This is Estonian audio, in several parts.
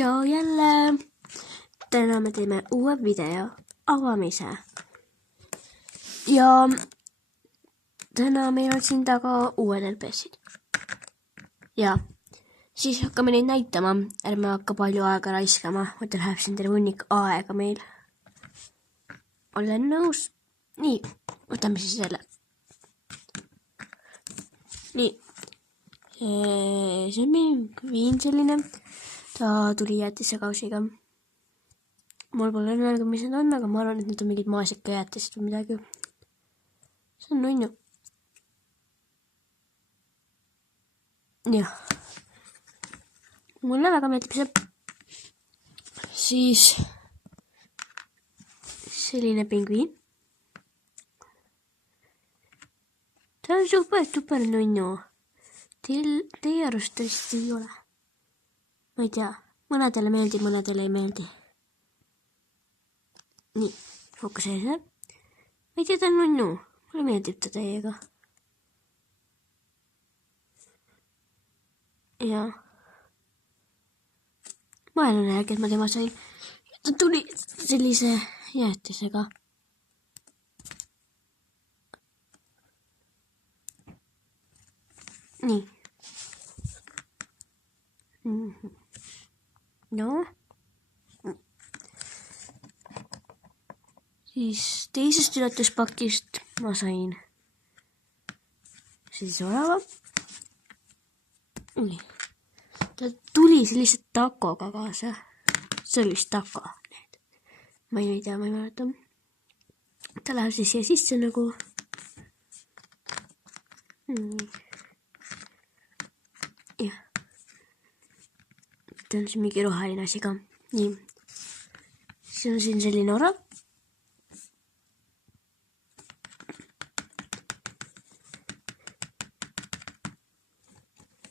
Tšau jälle! Täna me teeme uue video avamise. Ja täna meil on siin taga uued LPS-id. Ja siis hakkame neid näitama. Ärme hakka palju aega raiskama. Võtta läheb siin terve hunnik aega meil. Olen nõus. Nii, võtame siis selle. Nii. See on pingviin selline. Ta tuli jäätisegausiga. Mul pole õnne, mis need on, aga ma arvan, et need on mingid maasika jäätised või midagi. See on nunnu. Jah. Mulle väga meeldib see. Siis selline pingviin. Ta on super nunnu. Teie arust tõesti ei ole. Ma ei tea. Mõnedele meeldib, mõnedele ei meeldi. Nii, fokuseerida. Ma ei tea, ta on nunnu. Mulle meeldib ta teiega. Ja ma olen äärgi, et ma tema sain. Ta tuli sellise jäätisega. Nii. No. Siis teisest ületuspakist ma sain siis orava. Nii. Ta tuli sellise takoga kaasa. See oli vist tako. Ma ei tea, ma ei mäleta. Ta läheb siis siia sisse nagu. Nii. Jah. Ta on siin mingi roheline asi ka. Nii. See on siin selline orav.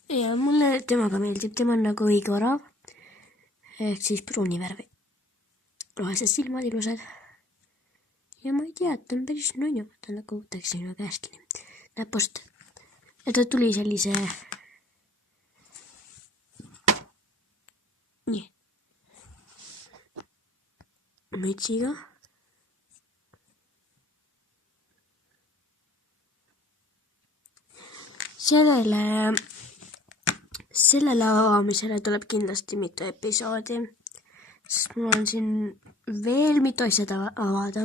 Ja mulle temaga meeldib. Tema on nagu õige orav. Ehk siis pruuni värvi. Rohelised silmad ilusad. Ja ma ei tea, et ta on päris nunnu. Ta nagu võtaks minu käestki näpust. Ja ta tuli sellise nii mütsiga. Sellele avamisele tuleb kindlasti mitu episoodi, sest mul on siin veel mitu asjad avada,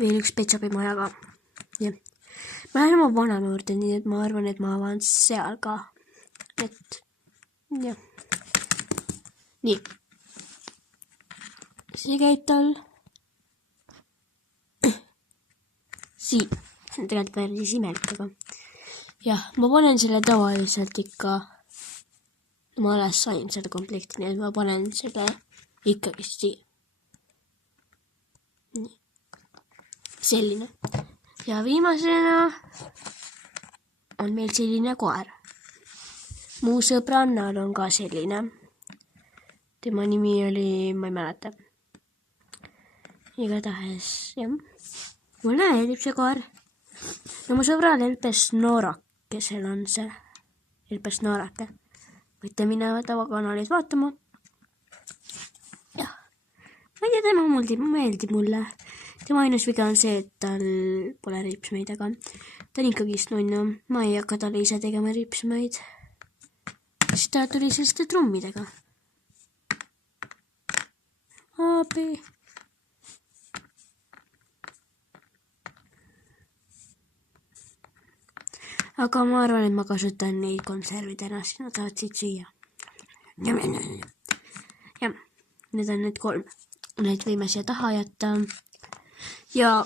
veel üks Petšopi majaga. Ja. Ma lähen oma vanaema juurde, nii et ma arvan, et ma avan seal ka. Et, jah. Nii. See käib tal siin. See on tegelikult päris imelik, aga jah, ma panen selle tavaliselt ikka. Ma alles sain selle komplekti, nii et ma panen selle ikkagi siia. Nii. Selline. Ja viimasena on meil selline koer. Mu sõbrannal on ka selline. Tema nimi oli, ma ei mäleta. Igatahes, jah. Mulle meeldib see koer. No mu sõbral LPS Noorakesel on see. LPS Noorake. Võite minna tavakanalit vaatama. Jah. Ma ei tea, tema meeldib mulle. Tema ainus viga on see, et tal pole ripsmeid, aga ta on ikkagi nunnu. Ma ei hakka talle ise tegema ripsmeid. Siis ta tuli selliste trummidega. Abi. Aga ma arvan, et ma kasutan neid konservidena, siis nad tahavad siit süüa. Ja, need on need 3. Need võime siia taha jätta. Ja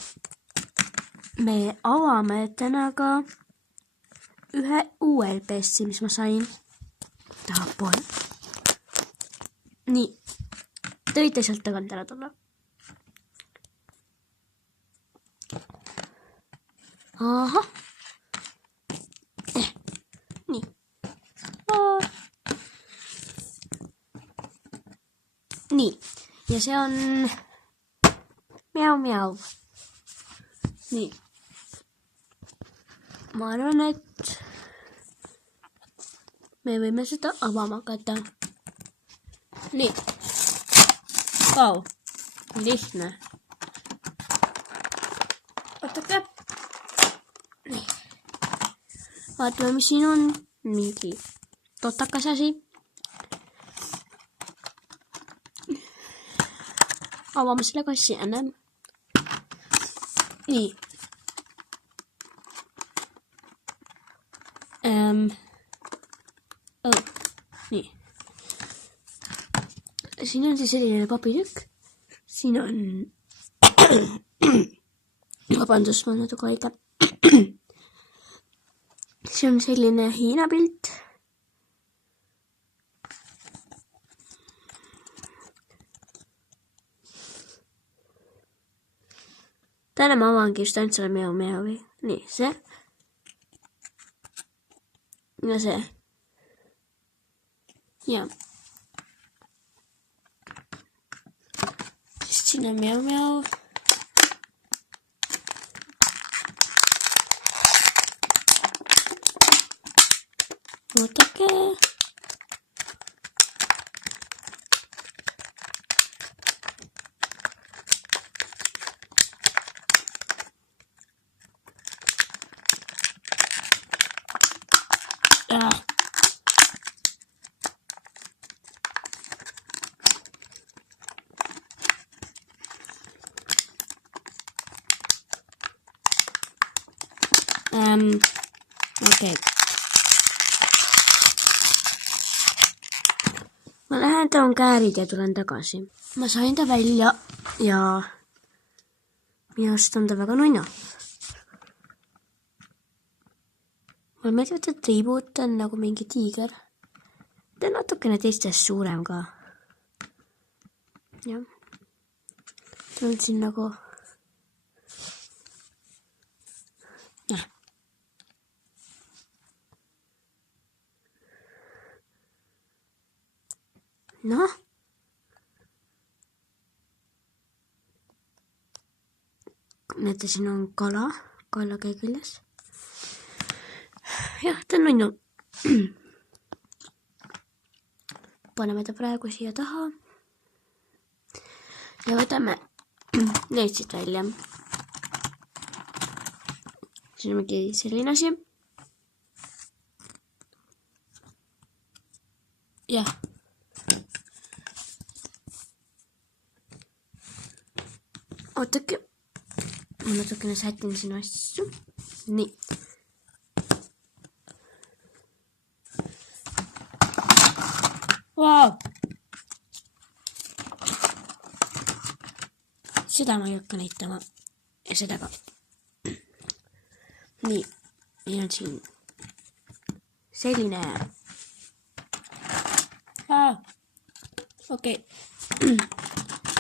me avame täna ka ühe uue LPS-i, mis ma sain. Tahapool. Nii. Te võite sealt tagant ära tulla. Ahah. Nii. Nii. Ja see on miau. Nii. Ma arvan, et me võime seda avama hakata. Nii. Vau, lihtne. Ootake. Nii. Vaatame, mis siin on. Mingi totakas asi. Avame selle kassi ennem. Nii. Nii. Siin on siis selline papitükk. Siin on... Vabandust, ma olen natuke haige. See on selline Hiina pilt. Täna ma avangi just ainult selle Meow-Meowi. Nii, see. Ja see. Ja. Siis siin on Meow-Meow. Ootake. Okei. Ma lähen toon käärid ja tulen tagasi. Ma sain ta välja ja minu arust on ta väga nunna. Mulle meeldib, et triibut on nagu mingi tiiger. Ta on natukene teistest suurem ka. Jah. Ta on siin nagu... Noh. Näete, siin on kala käe küljes. Jah, ta on nunnu. Paneme ta praegu siia taha. Ja võtame need siit välja. Siin on mingi selline asi. Jah. Ootake. Ma natukene sätin sinu asju. Nii. Vau! Seda ma ei hakka näitama. Ja seda ka. Nii. Meil on siin selline... Okei.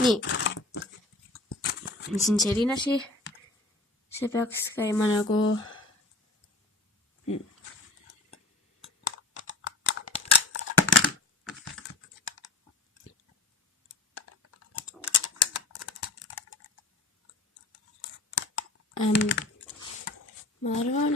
Nii. Mis on selline asi? See peaks käima nagu... ma arvan,